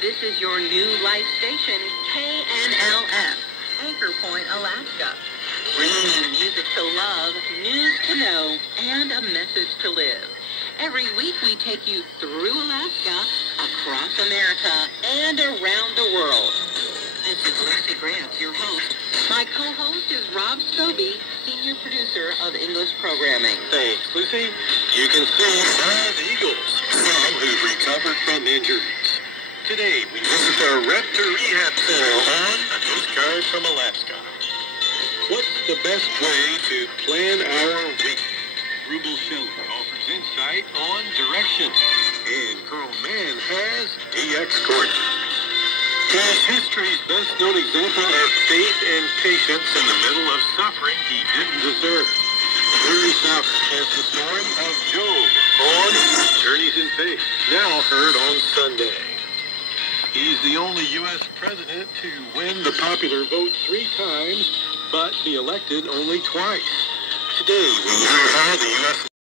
This is your new life station, KNLS, Anchor Point, Alaska. Bringing you music to love, news to know, and a message to live. Every week we take you through Alaska, across America, and around the world. This is Lucy Grant, your host. My co-host is Rob Scobie, senior producer of English programming. Thanks, Lucy. You can see 5 Eagles, some who've recovered from injuries. Today, we visit the Raptor Rehab Center on a postcard from Alaska. What's the best way to plan our week? Rubel Schiller offers insight on direction. And Carl Mann has DX Corner. Is history's best-known example of faith and patience in the middle of suffering he didn't deserve. Larry Sauer has the story of Job on Journeys in Faith, now heard on Sunday. He's the only U.S. president to win the popular vote 3 times, but be elected only twice. Today, we hear how the U.S.